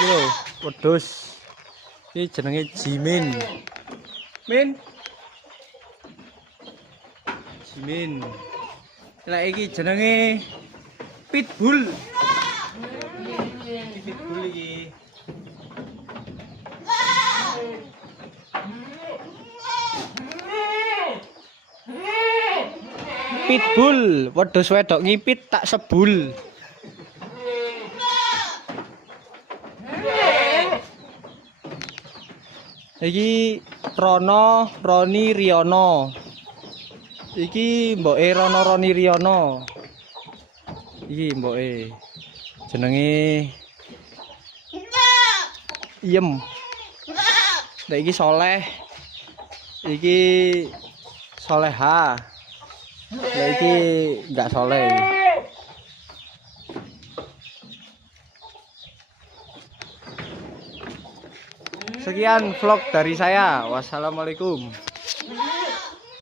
iki lho, wedhus. Iki jenenge Jimin. Min. Jimin. Lah iki jenenge Pitbull. Pitbull iki. Pitbull, wedhus wedok ngipit tak sebul. Iki Roni Riyono. Iki mboke Roni Riyono. Iki mboke. Jenenge Iem. Lah iki Soleh. Iki Soleha. Lah iki enggak soleh. Sekian vlog dari saya. Wassalamualaikum.